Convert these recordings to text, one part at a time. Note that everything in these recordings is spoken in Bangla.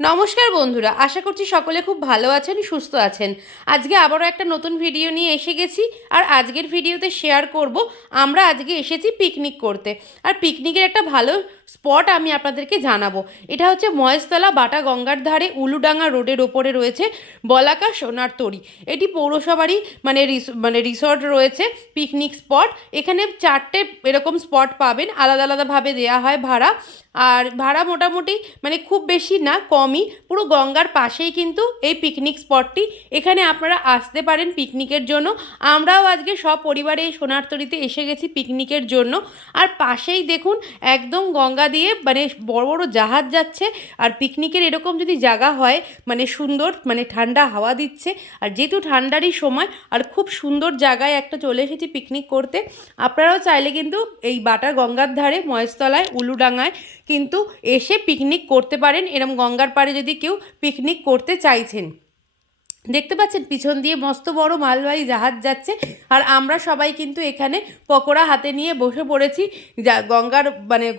নমস্কার বন্ধুরা, আশা করছি সকলে খুব ভালো আছেন, সুস্থ আছেন। আজকে আবারও একটা নতুন ভিডিও নিয়ে এসে গেছি। আর আজকের ভিডিওতে শেয়ার করব আমরা আজকে এসেছি পিকনিক করতে। আর পিকনিকের একটা ভালো স্পট আমি আপনাদেরকে জানাবো। এটা হচ্ছে মহেশতলা বাটা গঙ্গার ধারে উলুডাঙ্গা রোডের ওপরে রয়েছে বলাকা সোনার তরী। এটি পৌরসভারই রিসর্ট রয়েছে, পিকনিক স্পট। এখানে 4টে এরকম স্পট পাবেন, আলাদা আলাদাভাবে দেওয়া হয় ভাড়া। আর ভাড়া মোটামুটি খুব বেশি না, কমই। পুরো গঙ্গার পাশেই কিন্তু এই পিকনিক স্পটটি। এখানে আপনারা আসতে পারেন পিকনিকের জন্য। আমরাও আজকে সপরিবারে এই সোনারতরীতে এসে গেছি পিকনিকের জন্য। আর পাশেই দেখুন একদম গঙ্গা দিয়ে বড় বড় জাহাজ যাচ্ছে। আর পিকনিকের এরকম যদি জায়গা হয় সুন্দর, ঠান্ডা হাওয়া দিচ্ছে। আর যেহেতু ঠান্ডারই সময়, আর খুব সুন্দর জায়গায় একটা চলে এসেছি পিকনিক করতে। আপনারাও চাইলে কিন্তু এই বাটা গঙ্গার ধারে মহেশতলায় উলুডাঙ্গায় কিন্তু এসে পিকনিক করতে পারেন, এরম গঙ্গার পাড়ে যদি কেউ পিকনিক করতে চাইছেন। দেখতে পাচ্ছেন পিছন দিয়ে মস্ত বড় মালবাহী জাহাজ যাচ্ছে। আর আমরা সবাই কিন্তু এখানে পকোড়া হাতে নিয়ে বসে পড়েছি।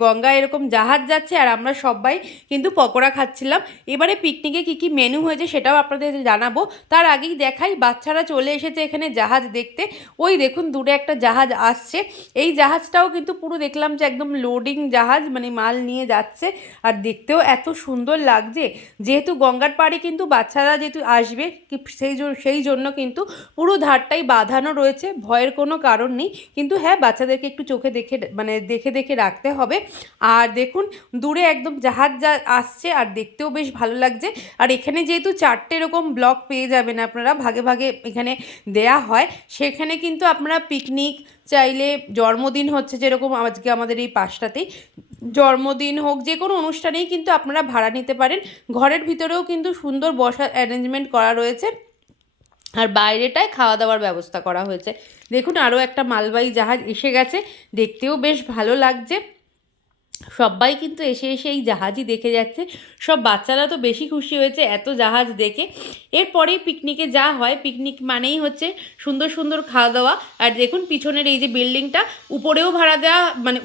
গঙ্গায় এরকম জাহাজ যাচ্ছে আর আমরা সবাই কিন্তু পকোড়া খাচ্ছিলাম। এবারে পিকনিকে কি কি মেনু হয়েছে সেটাও আপনাদের জানাবো। তার আগেই দেখাই, বাচ্চারা চলে এসেছে এখানে জাহাজ দেখতে। ওই দেখুন দূরে একটা জাহাজ আসছে। এই জাহাজটাও কিন্তু পুরো দেখলাম যে একদম লোডিং জাহাজ, মাল নিয়ে যাচ্ছে। আর দেখতেও এত সুন্দর লাগছে। যেহেতু গঙ্গার পাড়ে কিন্তু বাচ্চারা যেহেতু আসবে, সেই জন্য কিন্তু পুরো ধারটাই বাঁধানো রয়েছে, ভয়ের কোনো কারণ নেই। কিন্তু হ্যাঁ, বাচ্চাদেরকে একটু চোখে দেখে দেখে রাখতে হবে। আর দেখুন দূরে একদম জাহাজ আসছে, আর দেখতেও বেশ ভালো লাগছে। আর এখানে যেহেতু 4টে এরকম ব্লক পেয়ে যাবেন আপনারা, ভাগে ভাগে এখানে দেয়া হয়। সেখানে কিন্তু আপনারা পিকনিক চাইলে, জন্মদিন হচ্ছে যেরকম আজকে আমাদের এই পাশটাতেই, জন্মদিন হোক যে কোনো অনুষ্ঠানেই কিন্তু আপনারা ভাড়া নিতে পারেন। ঘরের ভিতরেও কিন্তু সুন্দর বসার অ্যারেঞ্জমেন্ট করা রয়েছে। আর বাইরেটায় খাওয়া দাওয়ার ব্যবস্থা করা হয়েছে। দেখুন আরও একটা মালবাহী জাহাজ এসে গেছে, দেখতেও বেশ ভালো লাগছে। সবাই কিন্তু এসে এসে এই জাহাজই দেখে যাচ্ছে। সব বাচ্চারা তো বেশি খুশি হয়েছে এত জাহাজ দেখে। এরপরেই পিকনিকে যা হয়, পিকনিক মানেই হচ্ছে সুন্দর সুন্দর খাওয়া দাওয়া। আর দেখুন পিছনের এই যে বিল্ডিংটা, উপরেও ভাড়া দেওয়া,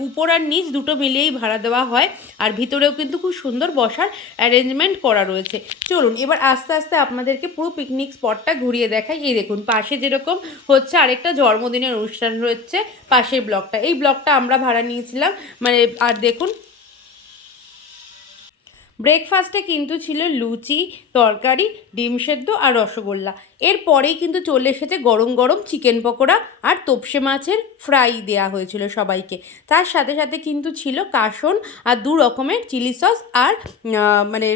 উপর আর নিচ দুটো মিলিয়েই ভাড়া দেওয়া হয়। আর ভিতরেও কিন্তু খুব সুন্দর বসার অ্যারেঞ্জমেন্ট করা রয়েছে। চলুন এবার আস্তে আস্তে আপনাদেরকে পুরো পিকনিক স্পটটা ঘুরিয়ে দেখাই। এই দেখুন পাশে যেরকম হচ্ছে আরেকটা জন্মদিনের অনুষ্ঠান রয়েছে, পাশের ব্লকটা, এই ব্লকটা আমরা ভাড়া নিয়েছিলাম। আর দেখুন ব্রেকফাস্টে কিন্তু ছিল লুচি, তরকারি, ডিম সেদ্ধ আর রসগোল্লা। এরপরেই কিন্তু চলে এসেছে গরম গরম চিকেন পকোড়া আর তোপসে মাছের ফ্রাই দেওয়া হয়েছিল সবাইকে। তার সাথে সাথে কিন্তু ছিল কাসন আর 2 রকমের চিলি সস আর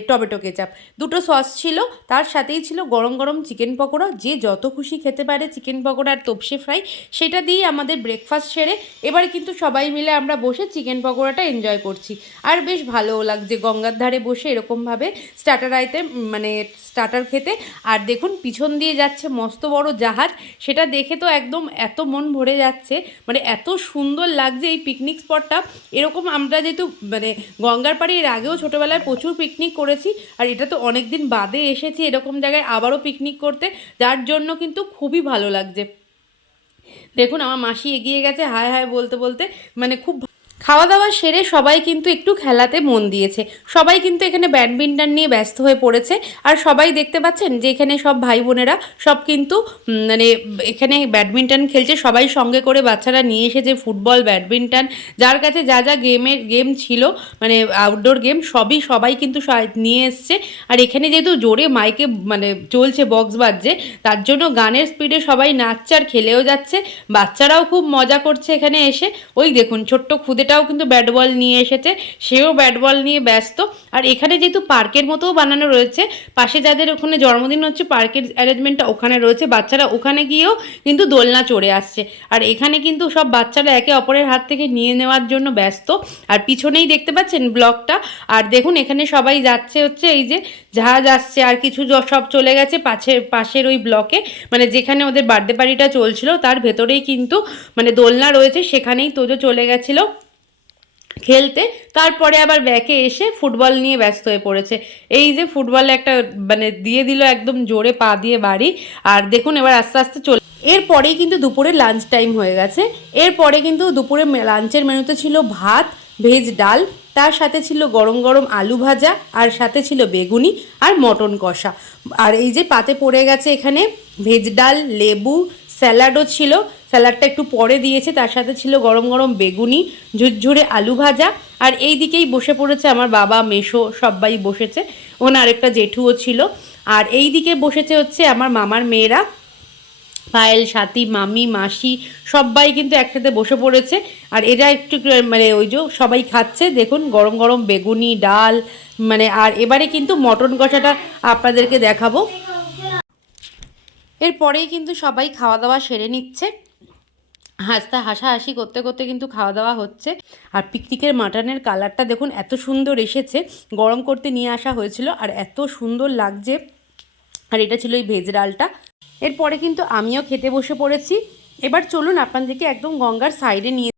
টমেটো কেচাপ, দুটো সস ছিল। তার সাথেই ছিল গরম গরম চিকেন পকোড়া। যে যত খুশি খেতে পারে চিকেন পকোড়া আর তোপসে ফ্রাই, সেটা দিয়েই আমাদের ব্রেকফাস্ট সেরে এবারে কিন্তু সবাই মিলে আমরা বসে চিকেন পকোড়াটা এনজয় করছি। আর বেশ ভালোও লাগছে গঙ্গার ধারে বসে এরকমভাবে স্টার্টার খেতে। আর দেখুন পিছন দিয়ে যাচ্ছে মস্ত বড় জাহাজ, সেটা দেখে তো একদম এত মন ভরে যাচ্ছে, এত সুন্দর লাগছে এই পিকনিক স্পটটা। এরকম আমরা যেহেতু গঙ্গার পাড়ে এর আগেও ছোটোবেলায় প্রচুর পিকনিক করেছি, আর এটা তো অনেক দিন বাদে এসেছি এরকম জায়গায় আবারও পিকনিক করতে, যার জন্য কিন্তু খুবই ভালো লাগছে। দেখুন আমার মাসি এগিয়ে গেছে হায় হায় বলতে বলতে। খুব খাওয়া দাওয়া সেরে সবাই কিন্তু একটু খেলাতে মন দিয়েছে। সবাই কিন্তু এখানে ব্যাডমিন্টন নিয়ে ব্যস্ত হয়ে পড়েছে। আর সবাই দেখতে পাচ্ছেন যে এখানে সব ভাই বোনেরা সব কিন্তু এখানে ব্যাডমিন্টন খেলছে। সবাই সঙ্গে করে বাচ্চারা নিয়ে এসেছে ফুটবল, ব্যাডমিন্টন, যার কাছে যা যা গেম ছিল, আউটডোর গেম সবাই কিন্তু নিয়ে এসছে। আর এখানে যেহেতু জোরে মাইকে চলছে, বক্স বাজছে, তার জন্য গানের স্পিডে সবাই নাচছে আর খেলেও যাচ্ছে। বাচ্চারাও খুব মজা করছে এখানে এসে। ওই দেখুন ছোট্ট খুদেটাও কিন্তু ব্যাট বল নিয়ে এসেছে, সেও ব্যাট বল নিয়ে ব্যস্ত। আর এখানে যেহেতু পার্কের মতোও বানানো রয়েছে, পাশে যাদের ওখানে জন্মদিন হচ্ছে পার্কের অ্যারেঞ্জমেন্টটা ওখানে রয়েছে, বাচ্চারা ওখানে গিয়েও কিন্তু দোলনা চড়ে আসছে। আর এখানে কিন্তু সব বাচ্চারা একে অপরের হাত থেকে নিয়ে নেওয়ার জন্য ব্যস্ত। আর পিছনেই দেখতে পাচ্ছেন ব্লকটা। আর দেখুন এখানে সবাই যাচ্ছে হচ্ছে এই যে জাহাজ আসছে, আর কিছু সব চলে গেছে পাশের ওই ব্লকে, যেখানে ওদের বার্থডে পার্টিটা চলছিল তার ভেতরেই কিন্তু দোলনা রয়েছে, সেখানেই তোজো চলে গেছিলো খেলতে। তারপরে আবার ব্যাকে এসে ফুটবল নিয়ে ব্যস্ত হয়ে পড়েছে। এই যে ফুটবলে একটা দিয়ে দিল একদম জোরে পা দিয়ে বাড়ি। আর দেখুন এবার আস্তে আস্তে এরপরেই কিন্তু দুপুরে লাঞ্চ টাইম হয়ে গেছে। এরপরে কিন্তু দুপুরে লাঞ্চের মেনুতে ছিল ভাত, ভেজ ডাল, তার সাথে ছিল গরম গরম আলু ভাজা, আর সাথে ছিল বেগুনি আর মটন কষা। আর এই যে পাতে পড়ে গেছে এখানে ভেজ ডাল, লেবু, স্যালাডও ছিল, স্যালাডটা একটু পরে দিয়েছে। তার সাথে ছিল গরম গরম বেগুনি, ঝুরঝুরে আলু ভাজা। আর এই দিকেই বসে পড়েছে আমার বাবা, মেসো সবাই বসেছে, ওনার একটা জেঠুও ছিল। আর এই দিকে বসেছে হচ্ছে আমার মামার মেয়েরা, পায়েল, সাথী, মামি, মাসি, সবাই কিন্তু একসাথে বসে পড়েছে। আর এরা একটু মানে ওই যে সবাই খাচ্ছে, দেখুন গরম গরম বেগুনি, ডাল, মানে। আর এবারে কিন্তু মটন কষাটা আপনাদেরকে দেখাবো। এরপরেই কিন্তু সবাই খাওয়া দাওয়া সেরে নিচ্ছে, হাসাহাসি করতে করতে কিন্তু খাওয়া দাওয়া হচ্ছে। আর পিকনিকের মাটনের কালারটা দেখুন এত সুন্দর এসেছে, গরম করতে নিয়ে আসা হয়েছিল আর এত সুন্দর লাগছে। আর এটা ছিল এই ভেজ ডালটা। এরপরে কিন্তু আমিও খেতে বসে পড়েছি। এবার চলুন আপনাদেরকে একদম গঙ্গার সাইডে নিয়ে,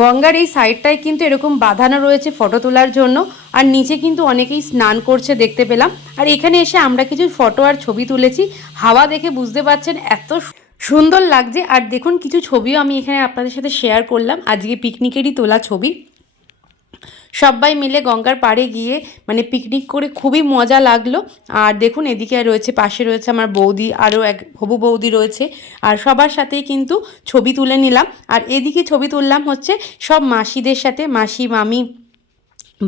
গঙ্গার এই সাইডটায় কিন্তু এরকম বাঁধানো রয়েছে ফটো তোলার জন্য। আর নিচে কিন্তু অনেকেই স্নান করছে দেখতে পেলাম। আর এখানে এসে আমরা কিছু ফটো আর ছবি তুলেছি। হাওয়া দেখে বুঝতে পারছেন এত সুন্দর লাগছে। আর দেখুন কিছু ছবিও আমি এখানে আপনাদের সাথে শেয়ার করলাম, আজকে পিকনিকেরই তোলা ছবি। সবাই মিলে গঙ্গার পাড়ে গিয়ে মানে পিকনিক করে খুবই মজা লাগলো। আর দেখুন এদিকে রয়েছে, পাশে রয়েছে আমার বৌদি, আরও এক হবু বৌদি রয়েছে। আর সবার সাথেই কিন্তু ছবি তুলে নিলাম। আর এদিকে ছবি তুললাম হচ্ছে সব মাসিদের সাথে, মাসি, মামি,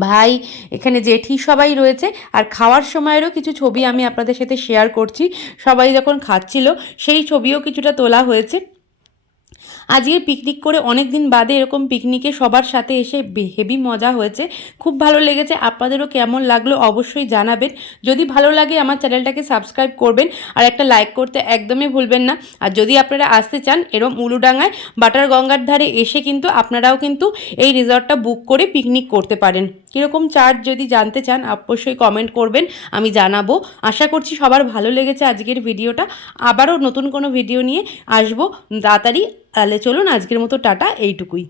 ভাই, এখানে জেঠি সবাই রয়েছে। আর খাওয়ার সময়েরও কিছু ছবি আমি আপনাদের সাথে শেয়ার করছি। সবাই যখন খাচ্ছিল সেই ছবিও কিছুটা তোলা হয়েছে। আজকে পিকনিক করে অনেক দিন বাদে এরকম পিকনিকে সবার সাথে এসে হেভি মজা হয়েছে, খুব ভালো লেগেছে। আপনাদেরও কেমন লাগলো অবশ্যই জানাবেন। যদি ভালো লাগে আমার চ্যানেলটাকে সাবস্ক্রাইব করবেন আর একটা লাইক করতে একদমই ভুলবেন না। আর যদি আপনারা আসতে চান এরম উলুডাঙায় বাটার গঙ্গার ধারে এসে কিন্তু আপনারাও কিন্তু এই রিসর্টটা বুক করে পিকনিক করতে পারেন। কীরকম চার্জ যদি জানতে চান অবশ্যই কমেন্ট করবেন, আমি জানাবো। আশা করছি সবার ভালো লেগেছে আজকের ভিডিওটা। আবারও নতুন কোনো ভিডিও নিয়ে আসবো তাড়াতাড়ি। তাহলে চলুন আজকের মতো টাটা, এইটুকুই।